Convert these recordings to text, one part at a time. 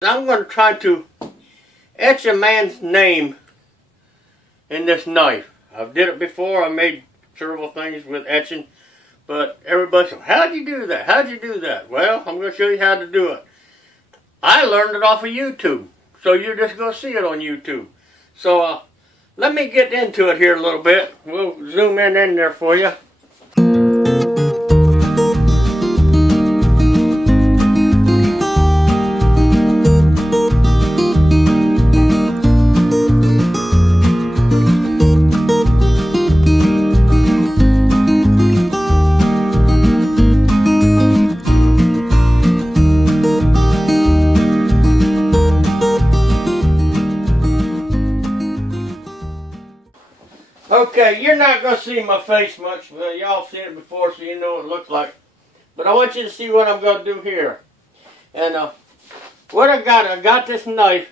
I'm going to try to etch a man's name in this knife. I've did it before. I made several things with etching, but everybody said, "How'd you do that? How'd you do that?" Well, I'm going to show you how to do it. I learned it off of YouTube, so you're just going to see it on YouTube. So let me get into it here a little bit. We'll zoom in there for you. Okay, you're not going to see my face much. Well, y'all seen it before, so you know what it looks like. But I want you to see what I'm going to do here. And what I got this knife,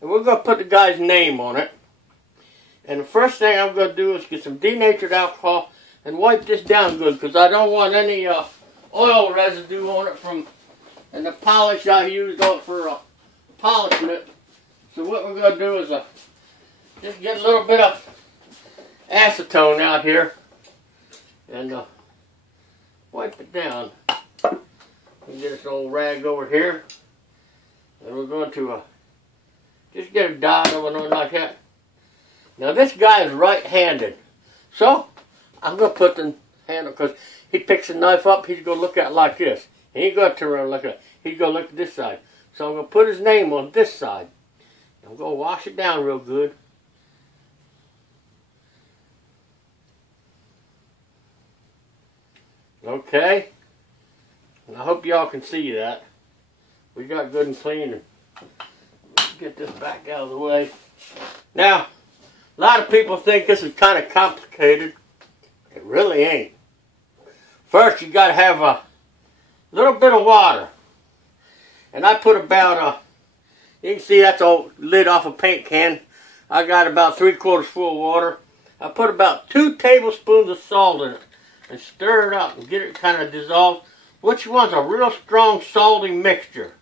and we're going to put the guy's name on it. And the first thing I'm going to do is get some denatured alcohol and wipe this down good, because I don't want any oil residue on it from and the polish I used on it for polishing it. So what we're going to do is just get a little bit of acetone out here and wipe it down. We get this old rag over here, and we're going to just get a dot going on like that. Now this guy is right-handed, so I'm going to put the handle, because he picks the knife up, he's going to look at it like this. He ain't going to turn around and look at it. He's going to look at this side. So I'm going to put his name on this side. I'm going to wash it down real good. Okay, and I hope y'all can see that. We got good and clean, and get this back out of the way. Now, a lot of people think this is kind of complicated. It really ain't. First, you got to have a little bit of water, and I put about you can see that's a lid off a paint can. I got about 3/4 full of water. I put about 2 tablespoons of salt in it. And stir it up and get it kind of dissolved. What you want is a real strong salty mixture.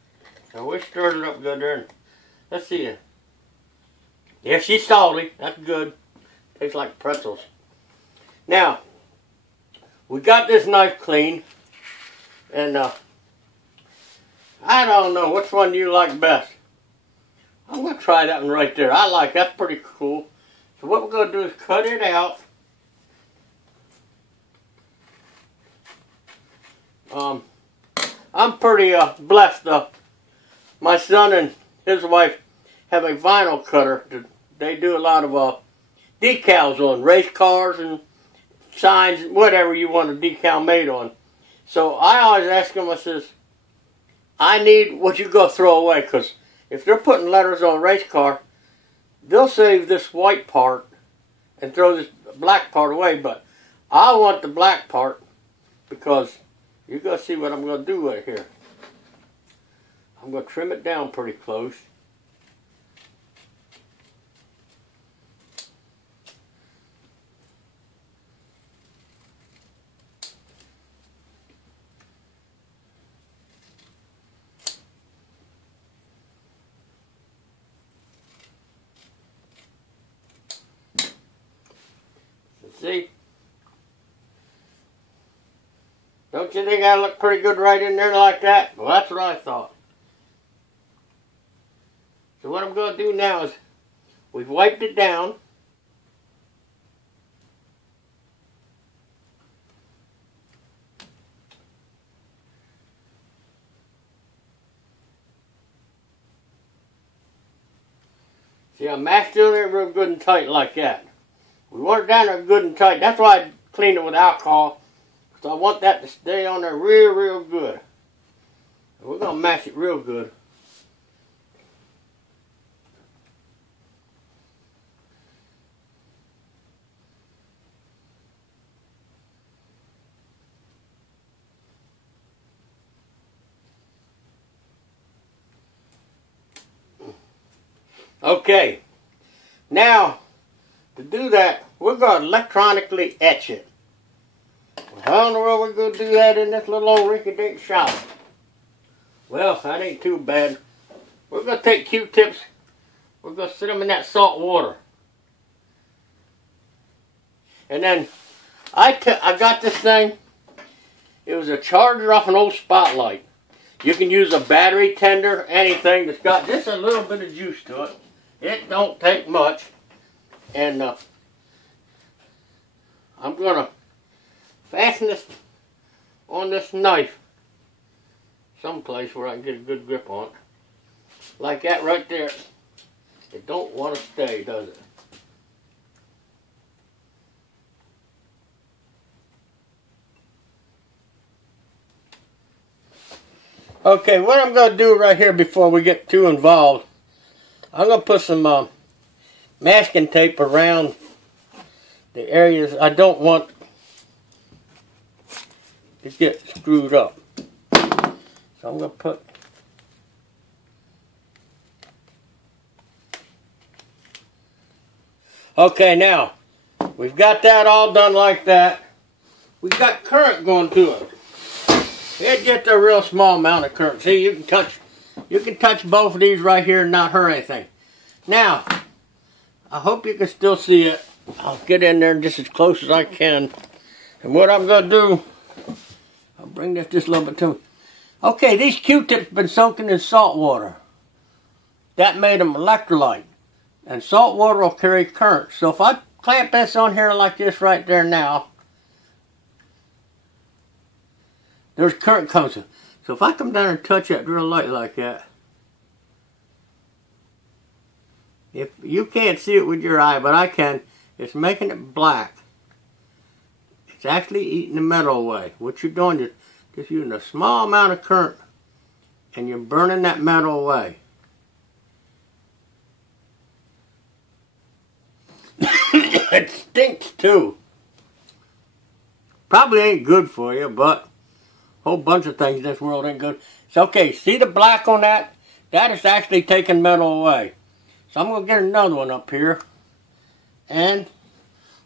So we stirred it up good there. And let's see it. Yeah, she's salty. That's good. Tastes like pretzels. Now, we got this knife clean. And I don't know, which one do you like best? I'm going to try that one right there. I like that's pretty cool. So what we're going to do is cut it out. I'm pretty blessed. My son and his wife have a vinyl cutter. They do a lot of decals on race cars and signs, whatever you want a decal made on. So I always ask them, I says, I need what you go throw away, because if they're putting letters on a race car, they'll save this white part and throw this black part away. But I want the black part, because you're going to see what I'm going to do right here. I'm going to trim it down pretty close. See? Don't you think I look pretty good right in there like that? Well, that's what I thought. So what I'm going to do now is, we've wiped it down. See, I'm mashed down there real good and tight like that. We want it down there good and tight. That's why I clean it with alcohol. So I want that to stay on there real good. And we're going to mash it real good. Okay. Now, to do that, we're going to electronically etch it. How in the world we're going to do that in this little old rinky-dink shop? Well, that ain't too bad. we're going to take Q-tips. We're going to sit them in that salt water. And then I got this thing. It was a charger off an old Spotlight. You can use a battery tender, anything that's got just a little bit of juice to it. It don't take much. And I'm going to fasten this on this knife someplace where I can get a good grip on it. Like that right there. It don't want to stay, does it? Okay, what I'm going to do right here before we get too involved, I'm going to put some masking tape around the areas I don't want to get screwed up. So I'm going to put okay, now we've got that all done like that. We've got current going to it. It gets a real small amount of current. See, you can touch both of these right here and not hurt anything. Now, I hope you can still see it. I'll get in there just as close as I can. And what I'm going to do, I'll bring this just a little bit to me. Okay, these Q-tips have been soaking in salt water. That made them electrolyte. And salt water will carry current. So if I clamp this on here like this right there now, there's current comes in. So if I come down and touch that real light like that, if you can't see it with your eye, but I can, it's making it black. It's actually eating the metal away. What you're doing is just using a small amount of current and you're burning that metal away. It stinks too. Probably ain't good for you, but a whole bunch of things in this world ain't good. It's okay. See the black on that? That is actually taking metal away. So I'm going to get another one up here. And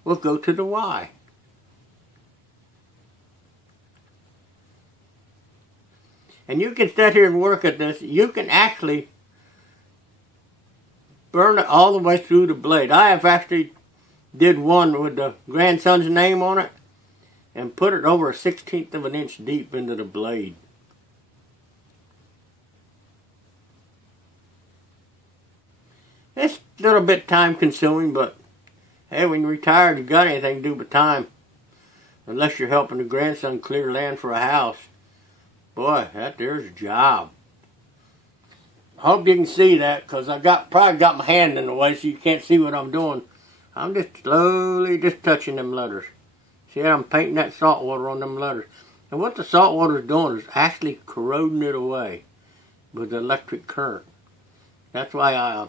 we'll go to the Y. And you can sit here and work at this. You can actually burn it all the way through the blade. I have actually did one with the grandson's name on it and put it over 1/16 of an inch deep into the blade. It's a little bit time consuming, but hey, when you're retired, you got anything to do but time. Unless you're helping the grandson clear land for a house. Boy, there's a job. I hope you can see that, because I probably got my hand in the way so you can't see what I'm doing. I'm just slowly just touching them letters. See how I'm painting that salt water on them letters. And what the salt water is doing is actually corroding it away with the electric current. That's why I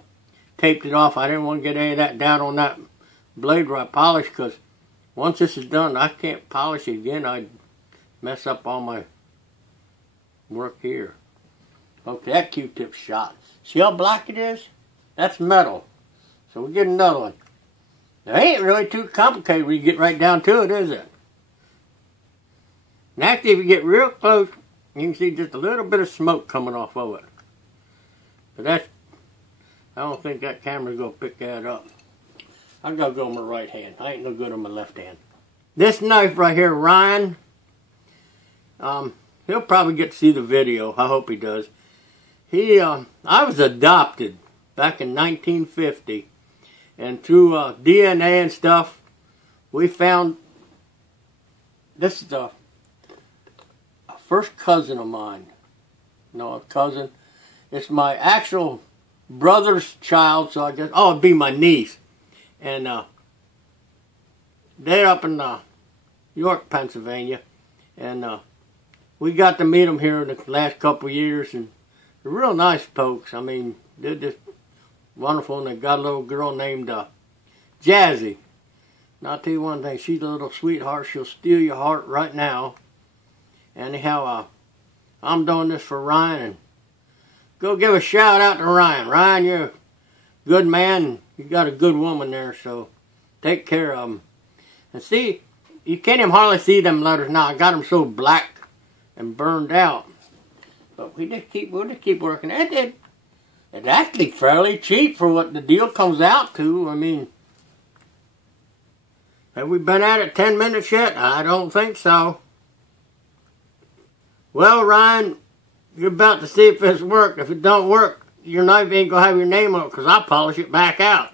taped it off. I didn't want to get any of that down on that blade where I polish, because once this is done, I can't polish it again. I'd mess up all my work here. Okay, that Q-tip's shot. See how black it is? That's metal. So we get another one. Now, it ain't really too complicated when you get right down to it, is it? And actually, if you get real close, you can see just a little bit of smoke coming off of it. But I don't think that camera's going to pick that up. I got to go with my right hand. I ain't no good on my left hand. This knife right here, Ryan, he'll probably get to see the video. I hope he does. I was adopted back in 1950. And through DNA and stuff, we found this is a first cousin of mine. No, a cousin. It's my actual brother's child, so I guess, it'd be my niece. And they're up in York, Pennsylvania. And we got to meet them here in the last couple of years. And they're real nice folks. I mean, they're just wonderful. And they got a little girl named Jazzy. And I'll tell you one thing, she's a little sweetheart. She'll steal your heart right now. Anyhow, I'm doing this for Ryan. And go give a shout out to Ryan. Ryan, you're a good man. You got a good woman there, so take care of them. And see, you can't even hardly see them letters now. I got them so black and burned out. But we'll just keep working. It's actually fairly cheap for what the deal comes out to. I mean, have we been at it 10 minutes yet? I don't think so. Well, Ryan, you're about to see if it's worked. If it don't work, your knife ain't going to have your name on it because I'll polish it back out.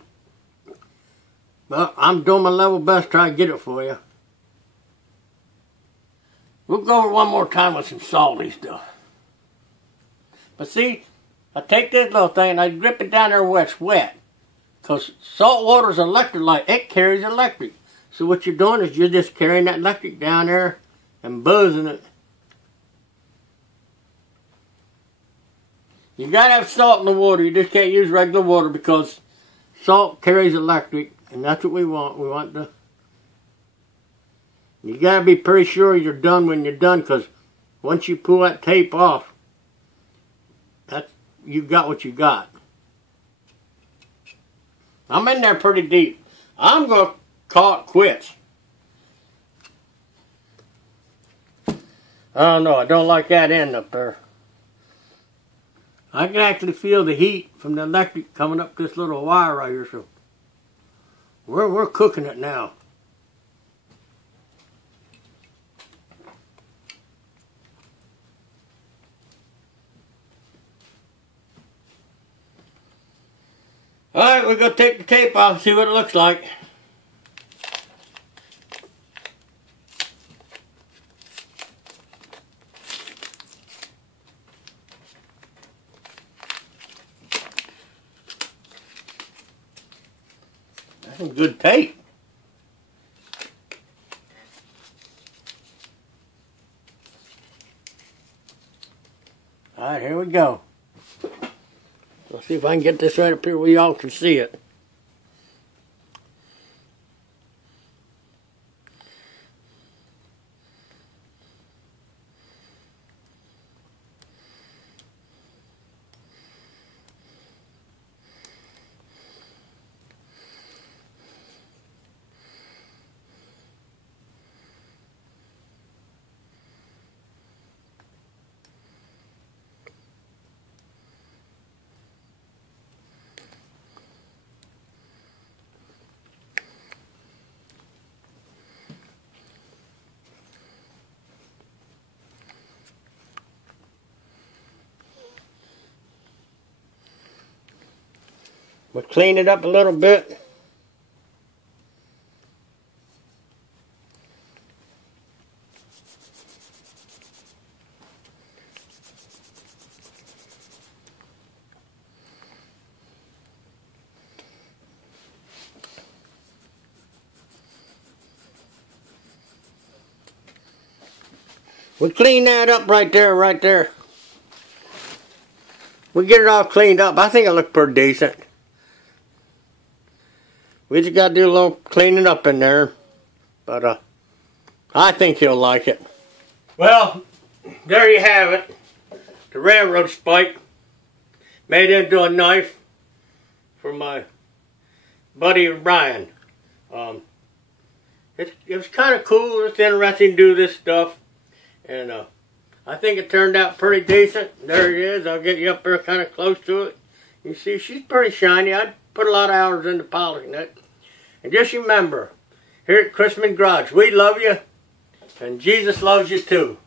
But I'm doing my level best to try to get it for you. We'll go over one more time with some salty stuff. But see, I take this little thing and I grip it down there where it's wet. Because salt water's electrolyte. It carries electric. So what you're doing is you're just carrying that electric down there and buzzing it. You gotta have salt in the water. You just can't use regular water because salt carries electric. And that's what we want. We want the... You gotta be pretty sure you're done when you're done, because once you pull that tape off, you got what you got. I'm in there pretty deep. I'm gonna call it quits. I don't know. I don't like that end up there. I can actually feel the heat from the electric coming up this little wire right here. So we're cooking it now. Alright, we're going to take the tape off and see what it looks like. That's some good tape. Alright, here we go. Let's see if I can get this right up here where y'all can see it. We'll clean it up a little bit. We'll clean that up right there, right there. We'll get it all cleaned up. I think it looks pretty decent. We just got to do a little cleaning up in there. But I think he'll like it. Well, there you have it. The railroad spike made into a knife for my buddy Ryan. It was kind of cool. It's interesting to do this stuff. And I think it turned out pretty decent. There it is. I'll get you up there kind of close to it. You see, she's pretty shiny. I put a lot of hours into polishing it. And just remember, here at Christman Garage, we love you, and Jesus loves you too.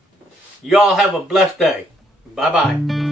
Y'all have a blessed day. Bye-bye.